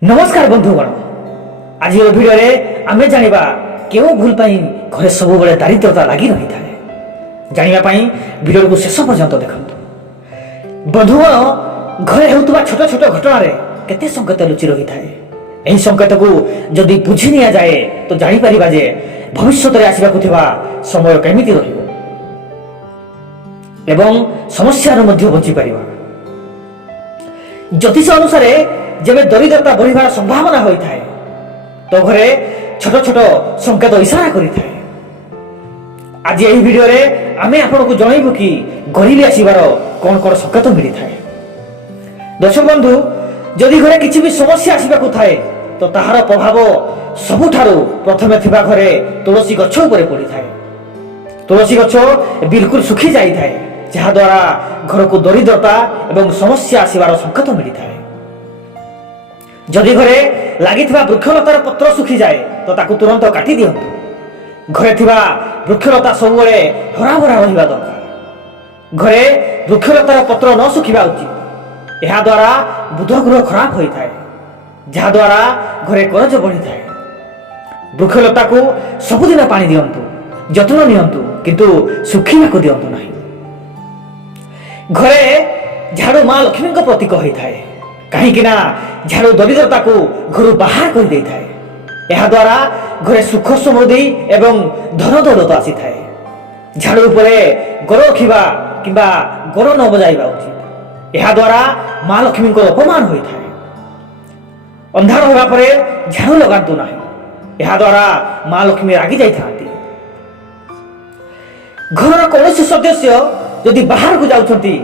नमस्कार बंधुगण आज भिडियो आम जाना क्यों भूल घरे सब बड़े दारिद्रता लगी रही है जानापी भिडियो को शेष पर्यंत देखु। बंधुगण घरे होता छोट छोट घटन केते संकेत लुचि रही है। यही संकेत को जदि बुझी नि जाए तो जापर जे भविष्य में आसवाक समय केमी एवं समस्या बची पार। ज्योतिष अनुसार जब दरिद्रता बढ़िबार संभावना होता है तो घरे छोट छोट संकेत इशारा करें। आज यही वीडियो रे आमे आपन को जनइबु कि गरीबी आसीबार कौन कौन संकेत मिली थाए। दर्शक बंधु जदि घरे किसी भी समस्या आसीबाकु थाए तो ताहार प्रभाव सबुठारु प्रथमे थिबा घरे तुलसी गछ उपरे पड़ी थाए। तुलसी गछ बिल्कुल सुखी जाई थाए जहा द्वारा घर को दरिद्रता एवं समस्या आसीबार संकेत मिली थाए। जदि घरे लगी वृक्षलतार पत्र सुखी जाए तो ताकू तुरंत काटी दियंतु। घरे थिबा वृक्षलता सब हरा भरा रहिबा दरकार। घरे वृक्षलतार पत्र न सुखिबा उचित। यह द्वारा बुध ग्रह खराब होता है जहा द्वारा घरे करज बढ़ी थाए। वृक्षलता को सबुदिन पानी दियंतु, जत्न नियंतु, किंतु सुखिबाकू दियंतु नहीं। घरे झाड़ू मां लक्ष्मी प्रतीक होता है कहीं झाड़ू दरिद्रता को घर बाहर कर दे थाए। यह द्वारा घरे सुख समृद्धि एवं धन दौलत आसी थाए। झाड़ू उपरे गोर रखिबा किंबा गोर न बजाइबा उचित। यह द्वारा मां लक्ष्मी को अपमान होता है। अंधार होगा परे झाड़ू लगातु नहीं। यह द्वारा मां लक्ष्मी रागी जाई थांती। घर कौन सदस्य यदि बाहर को जाउछंती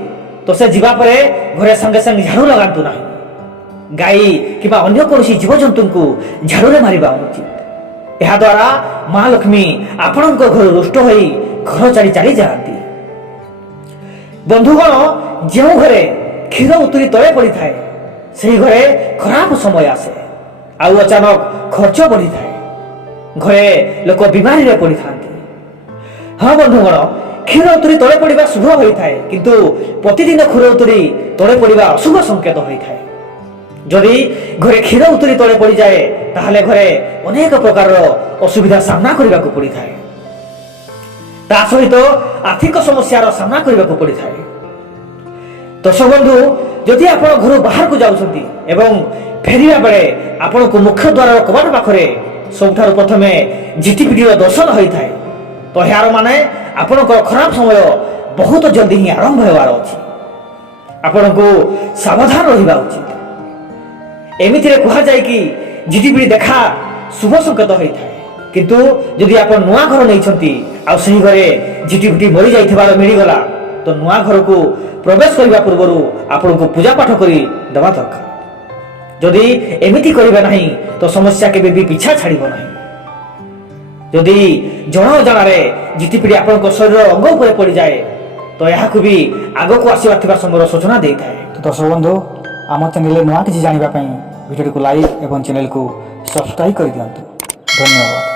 तो से जीवा परे घरे संगे संगे झाड़ू लगातु नहीं। गाई कि अन्य कौन जीवजंतु को झाड़ू रे मारिबा उचित। यह द्वारा मां लक्ष्मी आपण घर रुष्ट हो घर छाड़ी चली जाती। बंधुगण जो घरे क्षीर उतरी तले पड़ी थाए से घरे खराब समय आसे आउ अचानक खर्च बढ़ी थाए। घरे लोक बीमारी रे पड़ी थांती। हाँ बंधुगण क्षीर उतरी तले पड़ा शुभ होता है किंतु प्रतिदिन क्षीर उतरी तले पड़ा अशुभ संकेत होता है। जदि घरे क्षीर उतरी तले पड़ जाए ताहले घरे अनेक प्रकार असुविधा सामना करने को पड़ी थाए। ता सहित आर्थिक समस्यार सामना करने को पड़ी थाए। दर्शक बंधु जदि आप घर बाहर को जाउछंती एवं फेरिया बेले आपण को मुख्य द्वार कबाट पाखरे सबठारु प्रथमे झिटिपिटिर दर्शन होता है तो यार माने आपण खराब समय बहुत जल्दी ही आरंभ होवार अछि। आपण को सावधान रहिबा उचित। एमितिरे कहा जाए कि झिटिपिटी देखा शुभ संकेत होता है किंतु जदि आप नुआ घर नहीं आ सही घरे झिटिपिटी मरी जाइथिबार मिलिगला तो नुआ घर को प्रवेश करने पूर्व आपण को पूजा पाठ करी देवा दरकार। जदि एमिति करिबा नहीं तो समस्या केबे भी पीछा छाड़िबो नहीं। जदि जण अजाणारे झिटिपिटी आपण शरीर अंग उपर पड़ जाए तो यह भी आग को आसवा समय सूचना दे थाए। तो दर्शक बंधु आम चैनल नुआ किसी जानापी वीडियो को लाइक और चैनल को सब्सक्राइब कर दिंतु। धन्यवाद।